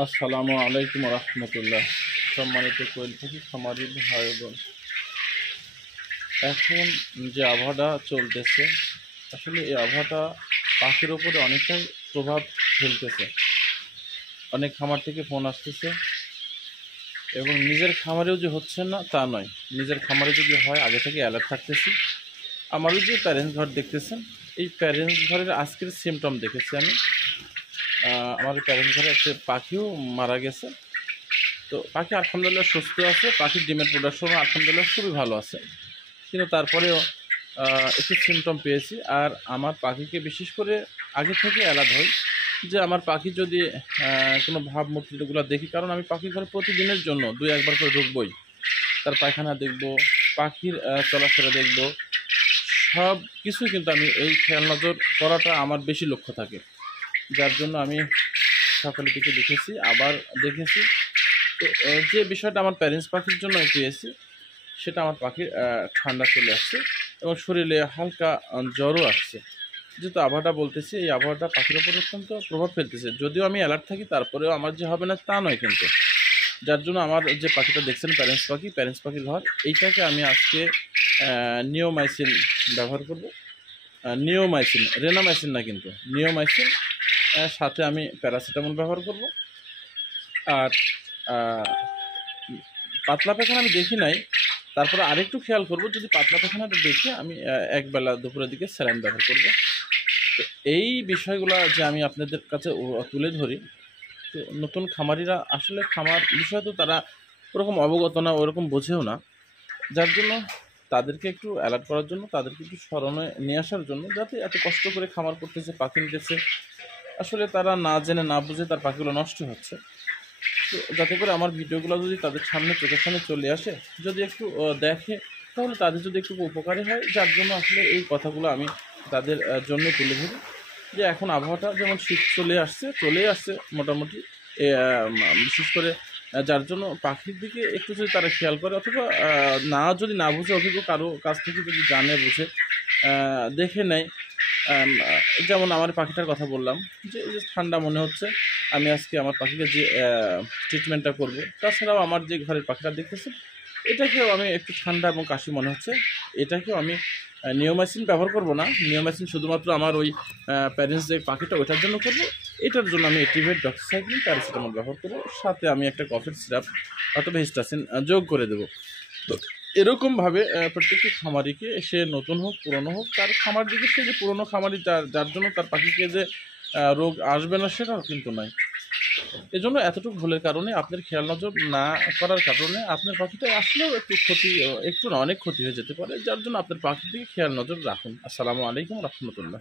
আসসালামু আলাইকুম রহমতুল্লাহ। সম্মানিত কোয়েল পাখি খামারি ভাই বোন, এখন যে আবহাওয়াটা চলতেছে, আসলে এই আবহাওয়াটা পাখির ওপরে অনেকটাই প্রভাব ফেলতেছে। অনেক খামার থেকে ফোন আসতেছে, এবং নিজের খামারেও যে হচ্ছে না তা নয়, নিজের খামারে যদি হয় আগে থেকে অ্যালার্ট থাকতেছি। আমারও যে প্যারেন্টস ঘর দেখতেছেন, এই প্যারেন্টস ঘরের আজকের সিমটম দেখেছি আমি। আমার প্যারেন্টস ঘরে একটা পাখিও মারা গেছে। তো পাখি আলহামদুলিল্লাহ সুস্থ আছে, পাখির ডিমের প্রোডাকশন আলহামদুলিল্লাহ খুবই ভালো আছে, কিন্তু তারপরেও একটু সিমটম পেয়েছি। আর আমার পাখিকে বিশেষ করে আগে থেকে অ্যালার্ট হই যে আমার পাখি যদি কোনো ভাবমূর্তিগুলো দেখি, কারণ আমি পাখি ঘরে প্রতিদিনের জন্য দুই একবার করে ঢুকবই, তার পায়খানা দেখব, পাখির চলাফেরা দেখব, সব কিছুই কিন্তু আমি এই খেয়াল নজর করাটা আমার বেশি লক্ষ্য থাকে। যার জন্য আমি সকালের দিকে দেখেছি, আবার দেখেছি। তো যে বিষয়টা আমার প্যারেন্টস পাখির জন্য পেয়েছি, সেটা আমার পাখির ঠান্ডা চলে আসছে এবং শরীরে হালকা জ্বরও আসছে। যেহেতু আবহাওয়াটা বলতেছি, এই আবহাওয়াটা পাখির ওপর অত্যন্ত প্রভাব ফেলতেছে। যদিও আমি অ্যালার্ট থাকি, তারপরেও আমার যে হবে না তা নয় কিন্তু। যার জন্য আমার যে পাখিটা দেখছেন প্যারেন্টস পাখির ঘর, এইটাকে আমি আজকে নিওমাইসিন ব্যবহার করব। নিওমাইসিন, রেনামাইসিন না কিন্তু, নিওমাইসিন। সাথে আমি প্যারাসিটামল ব্যবহার করব। আর পাতলা পায়খানা আমি দেখি নাই, তারপরে আরেকটু খেয়াল করব, যদি পাতলা পায়খানাটা দেখে আমি একবেলা দুপুরের দিকে স্যালাইন ব্যবহার করব। তো এই বিষয়গুলো যে আমি আপনাদের কাছে তুলে ধরি, তো নতুন খামারিরা আসলে খামার বিষয়ে তো তারা ওরকম অবগত না, ওরকম বোঝেও না। যার জন্য তাদেরকে একটু অ্যালার্ট করার জন্য, তাদেরকে একটু স্মরণে নিয়ে আসার জন্য, যাতে এত কষ্ট করে খামার করতেছে, পাখি নিতেছে, আসলে তারা না জেনে না বুঝে তার পাখিগুলো নষ্ট হচ্ছে। তো যাতে করে আমার ভিডিওগুলো যদি তাদের সামনে, চোখের সামনে চলে আসে, যদি একটু দেখে, তাহলে তাদের যদি একটু উপকারী হয়। যার জন্য আসলে এই কথাগুলো আমি তাদের জন্য তুলে ধরি, যে এখন আবহাওয়াটা যেমন শীত চলে আসছে মোটামুটি। বিশেষ করে যার জন্য পাখির দিকে একটু যদি তারা খেয়াল করে, অথবা যদি না বুঝে, অভিজ্ঞ কারো কাছ থেকে যদি জানে বুঝে দেখে নেয়। যেমন আমার পাখিটার কথা বললাম, যে এই যে ঠান্ডা মনে হচ্ছে, আমি আজকে আমার পাখিকে যে ট্রিটমেন্টটা করব। তাছাড়াও আমার যে ঘরের পাখিটা দেখতেছে, এটাকেও আমি একটু ঠান্ডা এবং কাশি মনে হচ্ছে, এটাকেও আমি নিওমাইসিন ব্যবহার করব না। নিওমাইসিন শুধুমাত্র আমার ওই প্যারেন্টস যে পাখিটা, ওইটার জন্য করব। এটার জন্য আমি এটিভেট, ডক্সাইক্লিন, প্যারাসিটামল ব্যবহার করব। সাথে আমি একটা কফের সিরাপ অথবা হিস্টাসিন যোগ করে দেবো। তো এরকমভাবে প্রত্যেকটি খামারিকে, সে নতুন হোক পুরনো হোক, তার খামার দিকে, সে যে পুরনো খামারি, যার জন্য তার পাখিকে যে রোগ আসবে না সেটাও কিন্তু নয়। এজন্য এতটুকু ভুলের কারণে, আপনার খেয়াল নজর না করার কারণে আপনার পাখিটা আসলেও একটু ক্ষতি, একটু না অনেক ক্ষতি হয়ে যেতে পারে। যার জন্য আপনার পাখির দিকে খেয়াল নজর রাখুন। আসসালামু আলাইকুম রহমতুল্লাহ।